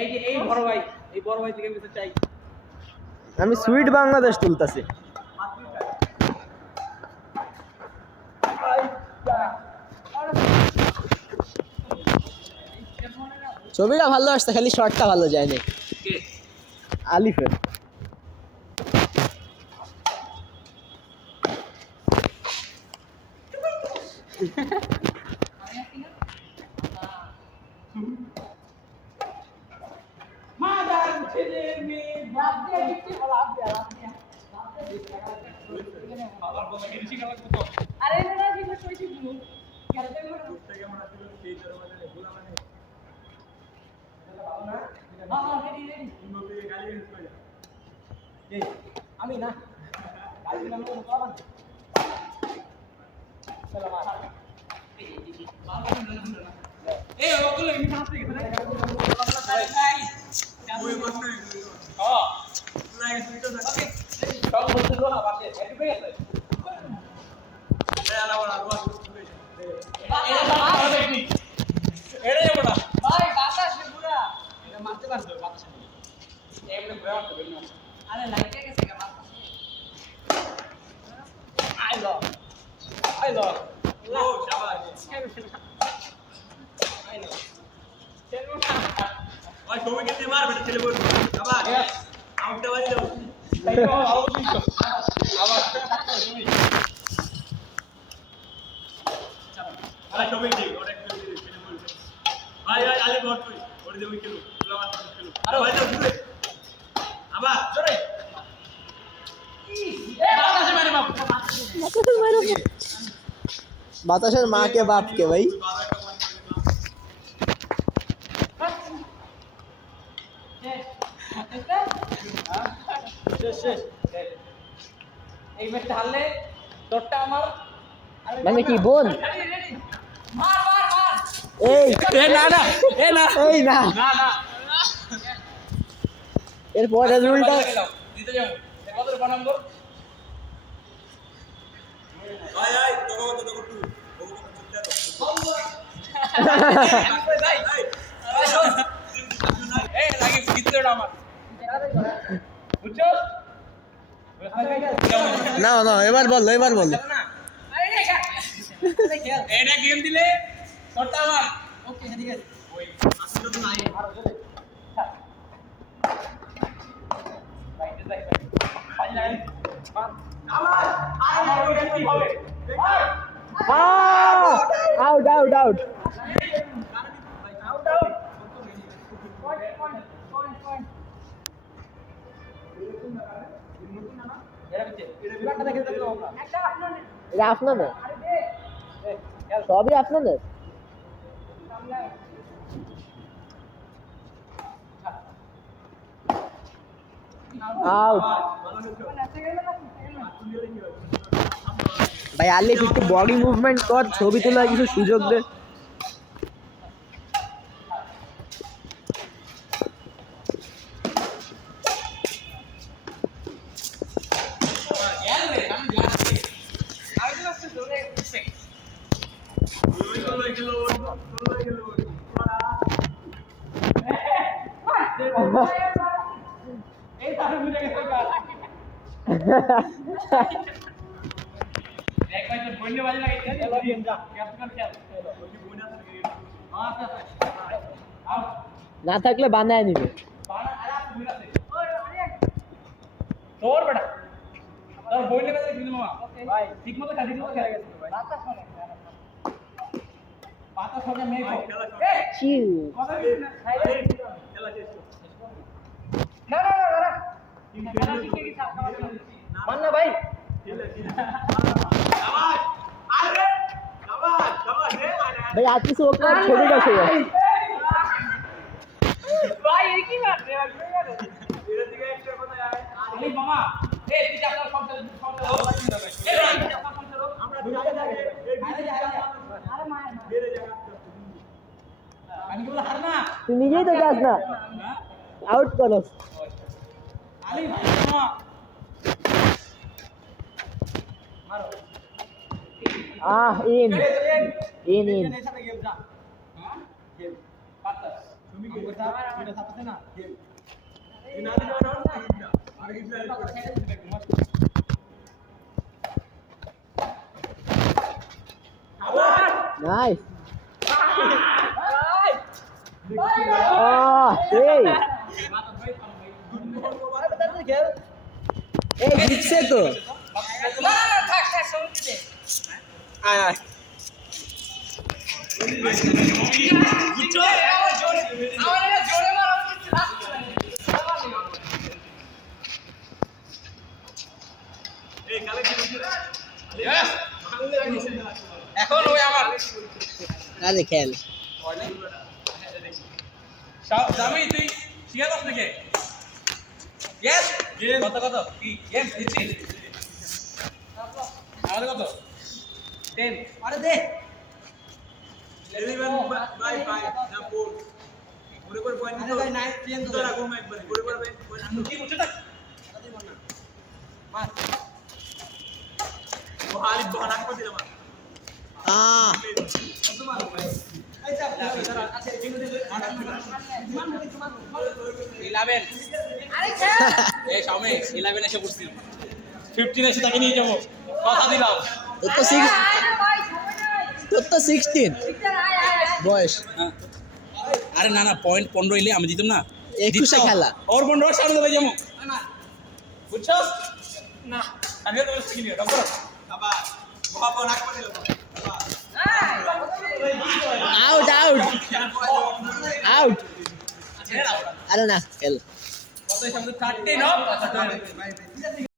এই যে এই বড় ভাই থেকে মেসেজ চাই। আমি সুইট বাংলাদেশ তুলতাছি। ছবিটা ভালো আসছে, খালি শর্টটা ভালো যায়নি। আলিফের আমি না বাতাসের মাকে বাপকে ভাই। এই ম্যাচটা হারলে তোরটা আমার মানে কি বোন? এই না এরপর রেজাল্টটা দিতে যাবো কত নম্বর না না এবার বল এটা গেম দিলে তোরটা আমার ওকে ঠিক আছে ওই আসলে তো নাই আউট এটা আপনাদের সবই আপনাদের। আউট ভাই আলিফ একটু বডি মুভমেন্ট কর, ছবি তোলার কিছু সুযোগ দে। না থাকলে বানায় নিবে তোর বেটা তোর বইলে কাছে দিল মামা ভাই ঠিকমতো খেলে গেছে ভাই পাতা সঙ্গে মেয়ে চিল কথা বলিস না খেলা শেষ না খেলা শিখে কি ছাপ মান না ভাই ভাই আর কিছু ওকে ছবিটা ছিল ভাই এই কি মারছে এর দিকে একটা কথা আলি মামা এই তুই আপনার সবটা আমরা আরে মার বেরে জায়গা আমি কি বল হার না তুই নিজেই তো যাস না আউট করো আলি মামা মারো ইন পাতা তুমি নাইস এই এই জিতছে তো আয় আয় এখন ওই আমার রাজে খেল জামি তুই শিখাবস নাকি ইয়েস কত কত কি ইয়েস দিচ্ছি আমাদের কত 10 আরে দে 11 বাই 5 না 4 পুরো করে পয়েন্ট দিতে ভাই 9 চেঞ্জ তো রাখো मैं একবার পুরো করে পয়েন্ট কি বলছ না মার ও হালি বহানাক করে দিলাম এই সামনে 11 এসে পড়ছি 15 এসে তাকে নিয়ে যাবো কথা দিলাম তোর তো 16 বয়স আরে না না পয়েন্ট 15 এলে আমি দিতাম না 21 খেলা ওর 15 সামনে চলে যাবো বুঝছো না আমি তো শিখি নিও ডক্টর বাবা বাবা নাক করে দিলাম আউট আউট আউট আরে না খেল কত সামনে 30 ন